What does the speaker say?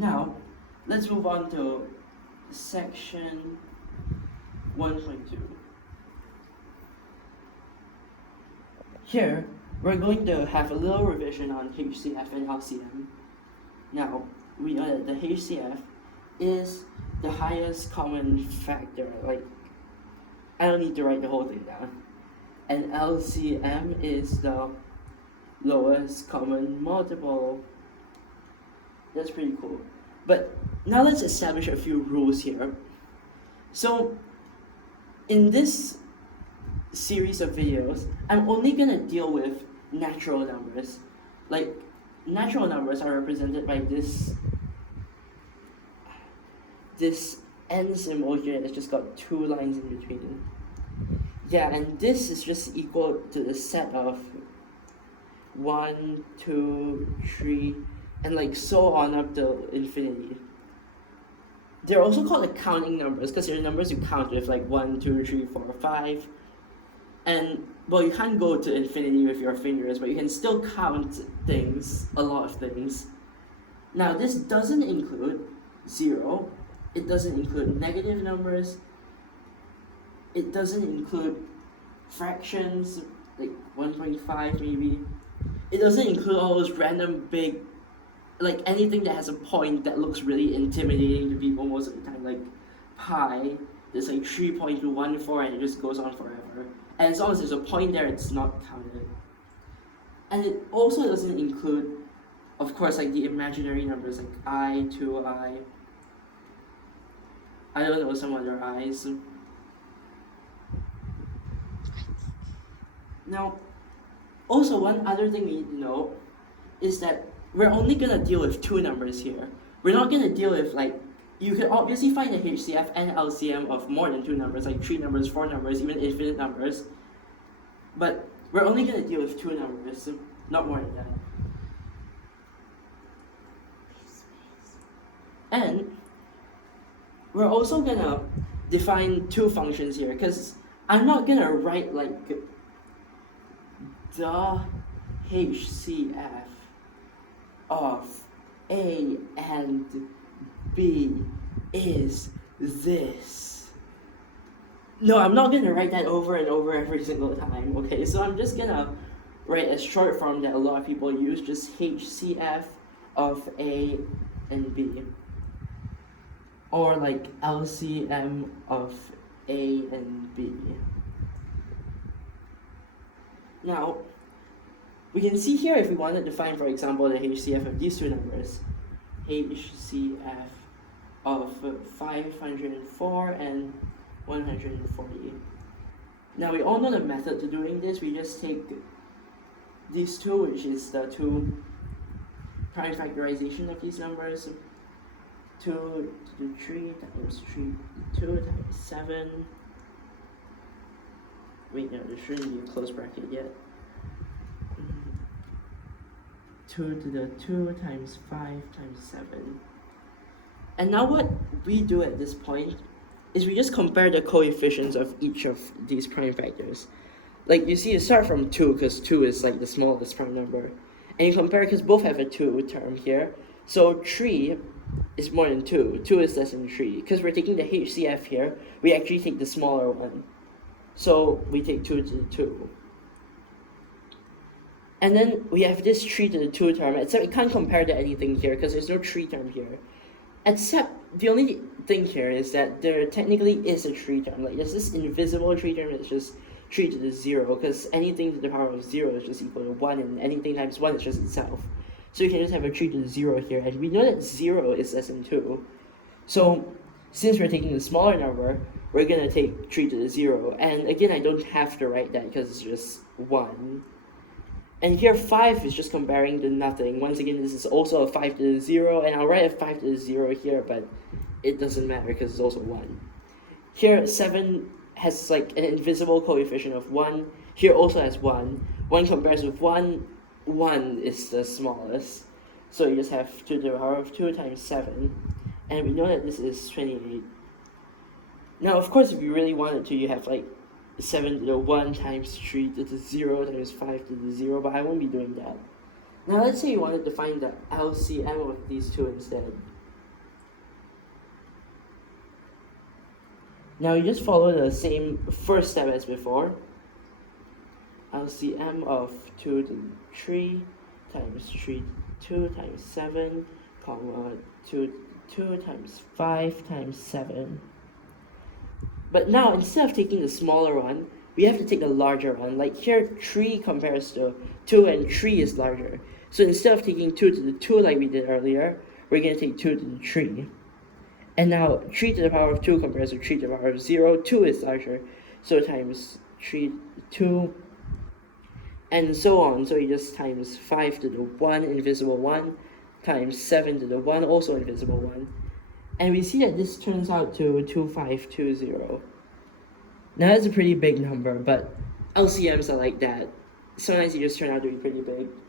Now, let's move on to section 1.2. Here, we're going to have a little revision on HCF and LCM. Now, we know that the HCF is the highest common factor, like, I don't need to write the whole thing down. And LCM is the lowest common multiple. That's pretty cool. But now let's establish a few rules here. So, in this series of videos, I'm only gonna deal with natural numbers. Like, natural numbers are represented by this SMO here that's just got two lines in between. Yeah, and this is just equal to the set of 1, 2, 3, and like so on up to infinity. They're also called like counting numbers because they're numbers you count with, like 1, 2, 3, 4, 5. And well, you can't go to infinity with your fingers, but you can still count things, a lot of things. Now, this doesn't include 0. It doesn't include negative numbers. It doesn't include fractions, like 1.5 maybe. It doesn't include all those random big, like anything that has a point that looks really intimidating to people most of the time, like pi. There's like 3.14 and it just goes on forever. And as long as there's a point there, it's not counted. And it also doesn't include, of course, like the imaginary numbers like I, 2i, I don't know, some other i's. Now, also one other thing we need to know is that we're only gonna deal with two numbers here. We're not gonna deal with, like, you can obviously find the HCF and LCM of more than two numbers, like 3 numbers, 4 numbers, even infinite numbers. But we're only gonna deal with two numbers, not more than that. And we're also gonna define two functions here, because I'm not gonna write like the HCF of A and B is this. No, I'm not gonna write that over and over every single time, okay? So I'm just gonna write a short form that a lot of people use, just HCF of A and B. Or like LCM of A and B. Now, we can see here if we wanted to find, for example, the HCF of these two numbers. HCF of 504 and 140. Now, we all know the method to doing this. We just take these two, which is the two prime factorization of these numbers. 2 to the 3 times 3 to 2 times 7. Wait, no, there shouldn't be a close bracket yet. 2 to the 2 times 5 times 7. And now what we do at this point is we just compare the coefficients of each of these prime factors. Like, you see, you start from 2 because 2 is like the smallest prime number. And you compare because both have a 2 term here. So 3 is more than 2. 2 is less than 3. Because we're taking the HCF here, we actually take the smaller one. So we take 2 to the 2. And then we have this 3 to the 2 term, except we can't compare to anything here because there's no 3 term here. Except the only thing here is that there technically is a 3 term. Like, there's this invisible 3 term that's just 3 to the 0, because anything to the power of 0 is just equal to 1, and anything times 1 is just itself. So you can just have a 3 to the 0 here, and we know that 0 is less than 2. So since we're taking the smaller number, we're going to take 3 to the 0. And again, I don't have to write that because it's just 1. And here 5 is just comparing to nothing. Once again, this is also a 5 to the 0, and I'll write a 5 to the 0 here, but it doesn't matter because it's also 1. Here 7 has like an invisible coefficient of 1. Here also has 1. 1 compares with 1. 1 is the smallest. So you just have 2 to the power of 2 times 7. And we know that this is 28. Now, of course, if you really wanted to, you have like 7 to the 1 times 3 to the 0 times 5 to the 0, but I won't be doing that. Now, let's say you wanted to find the LCM of these two instead. Now you just follow the same first step as before. LCM of 2 to the 3 times 3 to 2 times 7, comma 2 to the 2 times 5 times 7. But now, instead of taking the smaller one, we have to take the larger one. Like here, 3 compares to 2 and 3 is larger. So instead of taking 2 to the 2 like we did earlier, we're going to take 2 to the 3. And now 3 to the power of 2 compares to 3 to the power of 0. 2 is larger. So times 3 to the 2. And so on. So you just times 5 to the 1, invisible 1, times 7 to the 1, also invisible 1. And we see that this turns out to 2520. Now that's a pretty big number, but LCMs are like that. Sometimes they just turn out to be pretty big.